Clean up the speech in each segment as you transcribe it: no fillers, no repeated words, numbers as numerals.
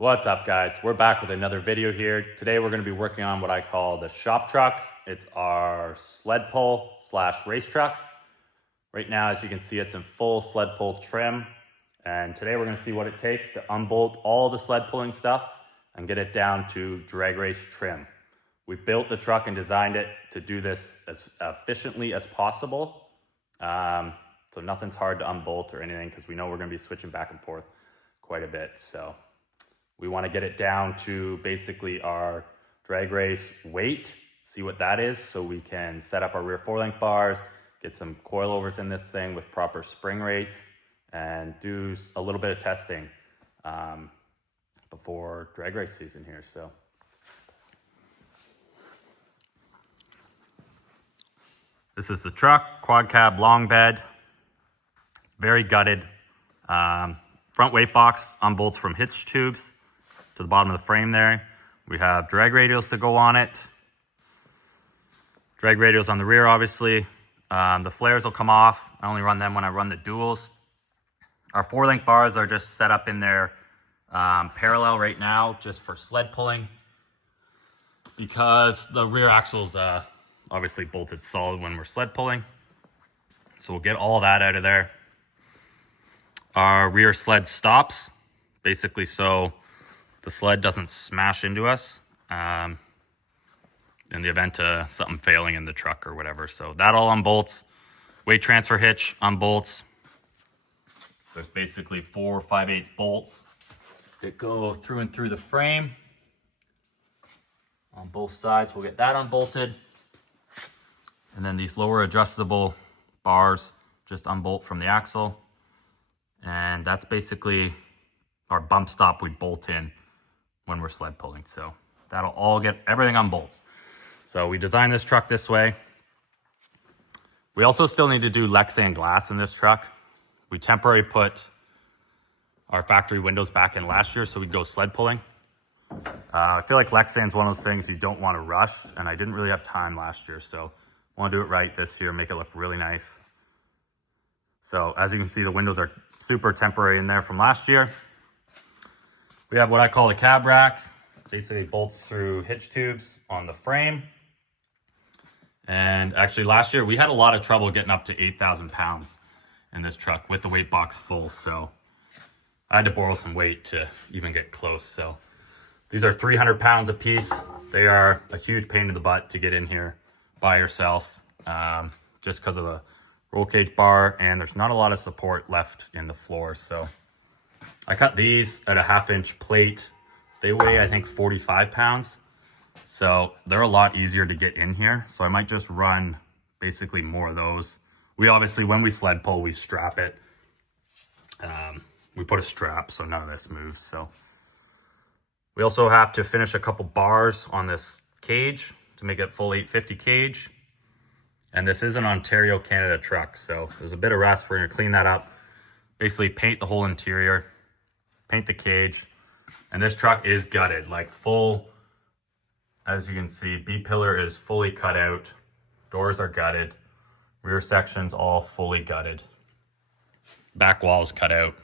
What's up, guys? We're back with another video here. Today we're going to be working on what I call the shop truck. It's our sled pull / race truck. Right now, as you can see, it's in full sled pull trim. And today we're going to see what it takes to unbolt all the sled pulling stuff and get it down to drag race trim. We built the truck and designed it to do this as efficiently as possible. So nothing's hard to unbolt or anything because we know we're going to be switching back and forth quite a bit. So we want to get it down to basically our drag race weight, see what that is, so we can set up our rear 4-link bars, get some coilovers in this thing with proper spring rates, and do a little bit of testing before drag race season here. So this is the truck, quad cab, long bed, very gutted. Front weight box unbolts from hitch tubes to the bottom of the frame there. We have drag radials to go on it. Drag radials on the rear, obviously. The flares will come off. I only run them when I run the duals. Our 4-link bars are just set up in there parallel right now, just for sled pulling, because the rear axle's obviously bolted solid when we're sled pulling. So we'll get all that out of there. Our rear sled stops, basically so the sled doesn't smash into us in the event of something failing in the truck or whatever. So that all unbolts. Weight transfer hitch unbolts. There's basically 4 5/8 bolts that go through and through the frame. On both sides, we'll get that unbolted. And then these lower adjustable bars just unbolt from the axle. And that's basically our bump stop we bolt in when we're sled pulling. So that'll all get everything on bolts. So we designed this truck this way. We also still need to do Lexan glass in this truck. We temporarily put our factory windows back in last year so we'd go sled pulling. I feel like Lexan's one of those things you don't want to rush, and I didn't really have time last year, so I want to do it right this year, make it look really nice. So as you can see, the windows are super temporary in there from last year. We have what I call the cab rack. Basically bolts through hitch tubes on the frame. And actually last year we had a lot of trouble getting up to 8,000 pounds in this truck with the weight box full. So I had to borrow some weight to even get close. So these are 300 pounds a piece. They are a huge pain in the butt to get in here by yourself, just because of the roll cage bar, and there's not a lot of support left in the floor. So I cut these at a 1/2-inch plate. They weigh, I think, 45 pounds. So they're a lot easier to get in here. So I might just run basically more of those. We obviously, when we sled pull, we strap it. We put a strap so none of this moves. So we also have to finish a couple bars on this cage to make it full 850 cage. And this is an Ontario, Canada truck. So there's a bit of rust. We're gonna clean that up. Basically paint the whole interior, paint the cage. And this truck is gutted, like full, as you can see, B-pillar is fully cut out. Doors are gutted. Rear section's all fully gutted. Back wall's cut out.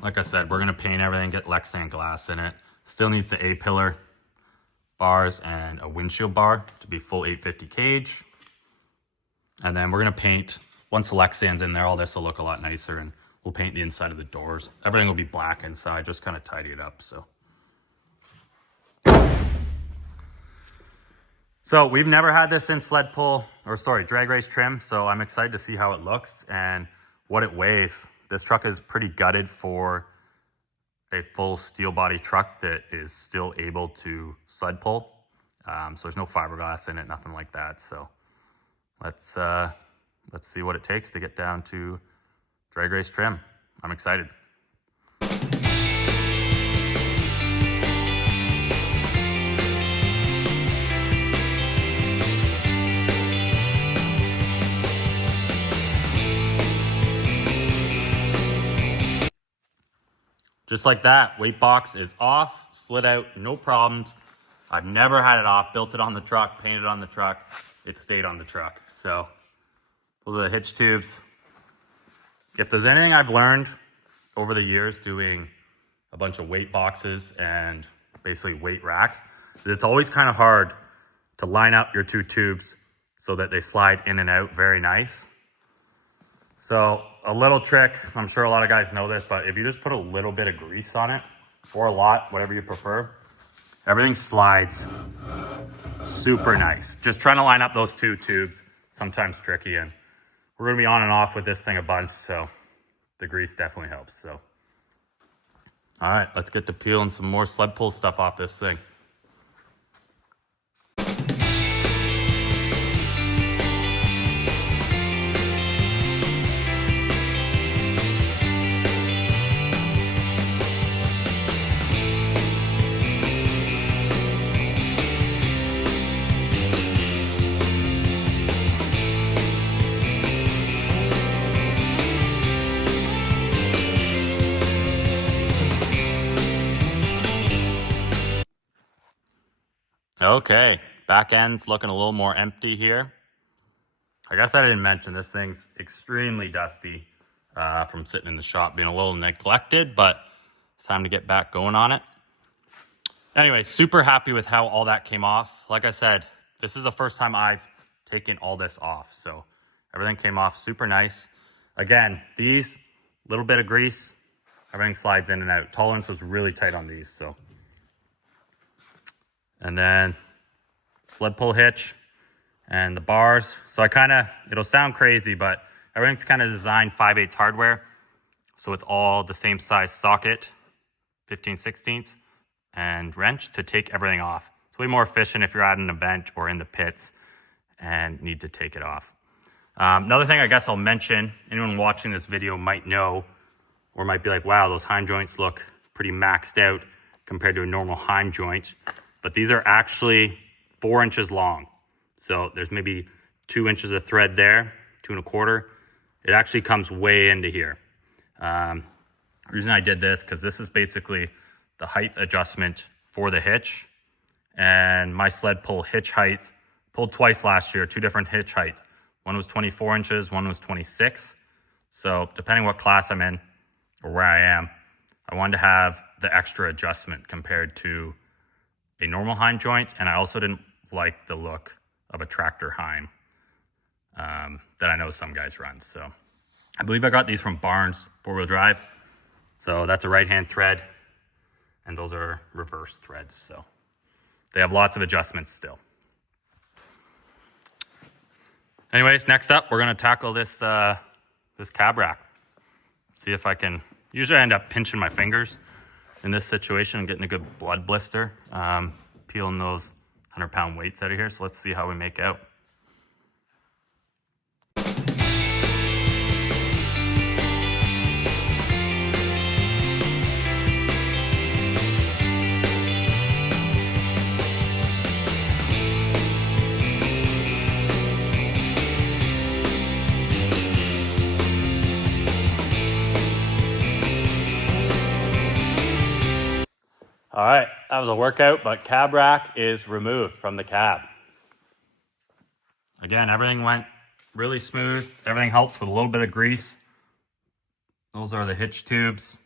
Like I said, we're gonna paint everything, get Lexan glass in it. Still needs the A-pillar bars and a windshield bar to be full 850 cage. And then we're gonna paint, once the Lexan's in there, all this will look a lot nicer, and we'll paint the inside of the doors. Everything will be black inside, just kind of tidy it up. So we've never had this in sled pull, or sorry, drag race trim. So I'm excited to see how it looks and what it weighs. This truck is pretty gutted for a full steel body truck that is still able to sled pull. So there's no fiberglass in it, nothing like that. So let's see what it takes to get down to drag race trim. I'm excited. Just like that, weight box is off, slid out, no problems. I've never had it off, built it on the truck, painted it on the truck. It stayed on the truck. So those are the hitch tubes. if there's anything I've learned over the years doing a bunch of weight boxes and basically weight racks, it's always kind of hard to line up your two tubes so that they slide in and out very nice. So a little trick, I'm sure a lot of guys know this, but if you just put a little bit of grease on it, or a lot, whatever you prefer, everything slides super nice. Just trying to line up those two tubes, sometimes tricky, and we're gonna be on and off with this thing a bunch, so the grease definitely helps. So, all right, let's get to peeling some more sled pull stuff off this thing. Okay, back end's looking a little more empty here. I guess I didn't mention this thing's extremely dusty from sitting in the shop, being a little neglected, but it's time to get back going on it. Anyway, super happy with how all that came off. Like I said, this is the first time I've taken all this off, so everything came off super nice. Again, these, little bit of grease, everything slides in and out. Tolerance was really tight on these, so. And then sled pull hitch and the bars. So it'll sound crazy, but everything's kind of designed 5/8 hardware. So it's all the same size socket, 15/16 and wrench to take everything off. It's way more efficient if you're at an event or in the pits and need to take it off. Another thing I guess I'll mention, anyone watching this video might know, or might be like, wow, those heim joints look pretty maxed out compared to a normal heim joint. But these are actually 4 inches long. So there's maybe 2 inches of thread there, 2 1/4. It actually comes way into here. The reason I did this, because this is basically the height adjustment for the hitch. And my sled pull hitch height, pulled twice last year, 2 different hitch heights. One was 24 inches, one was 26. So depending what class I'm in or where I am, I wanted to have the extra adjustment compared to a normal heim joint, and I also didn't like the look of a tractor heim that I know some guys run. So I believe I got these from Barnes 4-wheel drive. So that's a right-hand thread, and those are reverse threads. So they have lots of adjustments still. Anyways, next up, we're gonna tackle this this cab rack. See if I can. Usually I end up pinching my fingers in this situation and getting a good blood blister, peeling those 100-pound weights out of here. So let's see how we make out. All right, that was a workout, but cab rack is removed from the cab. Again, everything went really smooth. Everything helps with a little bit of grease. Those are the hitch tubes.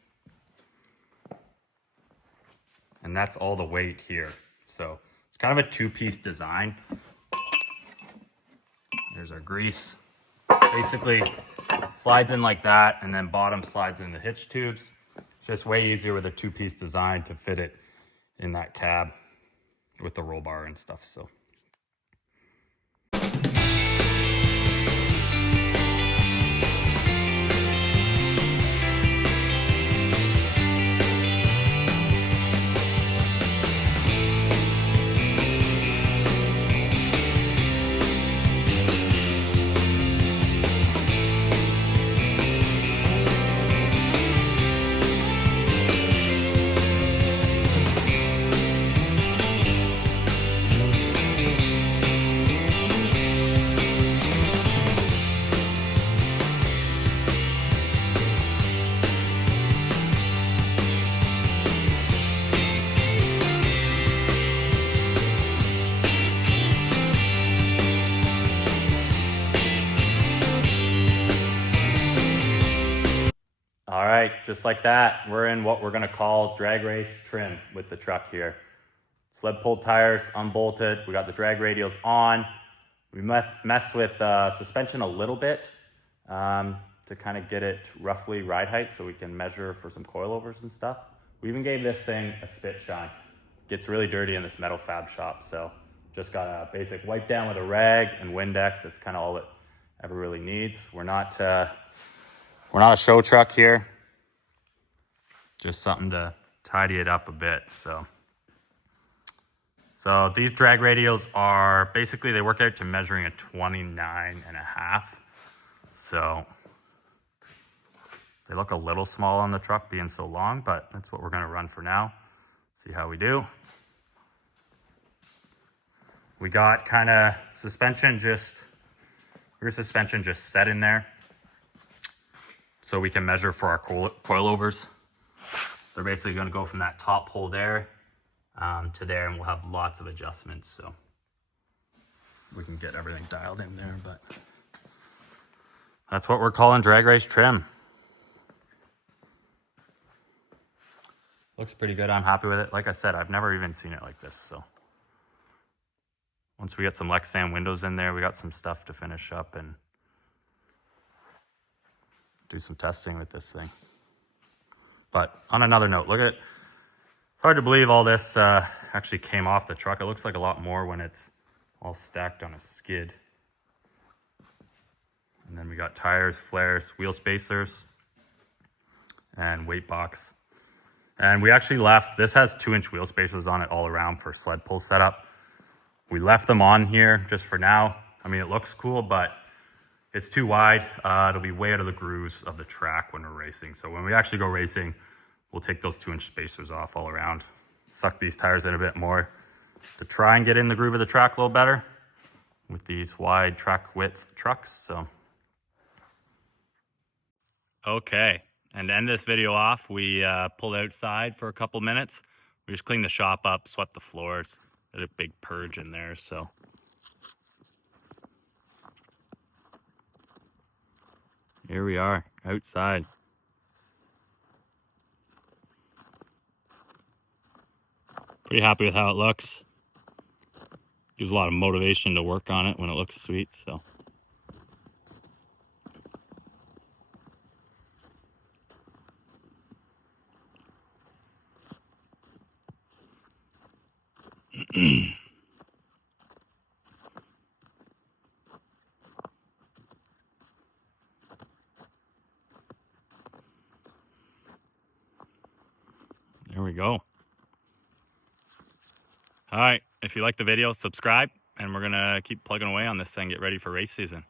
And that's all the weight here. So it's kind of a 2-piece design. There's our grease. Basically slides in like that, and then bottom slides in the hitch tubes. Just way easier with a 2-piece design to fit it in that cab with the roll bar and stuff. So All right, just like that, we're in what we're gonna call drag race trim with the truck here. Sled pulled tires unbolted. We got the drag radials on. We messed with suspension a little bit to kind of get it roughly ride height so we can measure for some coilovers and stuff. We even gave this thing a spit shine. Gets really dirty in this metal fab shop, so just got a basic wipe down with a rag and Windex. That's kind of all it ever really needs. We're not a show truck here. Just something to tidy it up a bit. So these drag radials are basically, they work out to measuring a 29.5. So they look a little small on the truck being so long, but that's what we're gonna run for now. See how we do. We got kind of rear suspension just set in there so we can measure for our coilovers. They're basically gonna go from that top hole there to there, and we'll have lots of adjustments, so we can get everything dialed in there, but that's what we're calling drag race trim. Looks pretty good. I'm happy with it. Like I said, I've never even seen it like this, so once we get some Lexan windows in there, we got some stuff to finish up and do some testing with this thing. But on another note, look at it. It's hard to believe all this actually came off the truck. It looks like a lot more when it's all stacked on a skid. And then we got tires, flares, wheel spacers, and weight box. And we actually left, this has 2-inch wheel spacers on it all around for sled pull setup. We left them on here just for now. I mean, it looks cool, but it's too wide. It'll be way out of the grooves of the track when we're racing. So when we actually go racing, we'll take those 2-inch spacers off all around, suck these tires in a bit more to try and get in the groove of the track a little better with these wide track width trucks. So, okay, and to end this video off, we pulled outside for a couple minutes. We just cleaned the shop up, swept the floors, did a big purge in there. So here we are outside. Pretty happy with how it looks. Gives a lot of motivation to work on it when it looks sweet, so. There we go. All right, if you like the video, subscribe, and we're gonna keep plugging away on this thing, get ready for race season.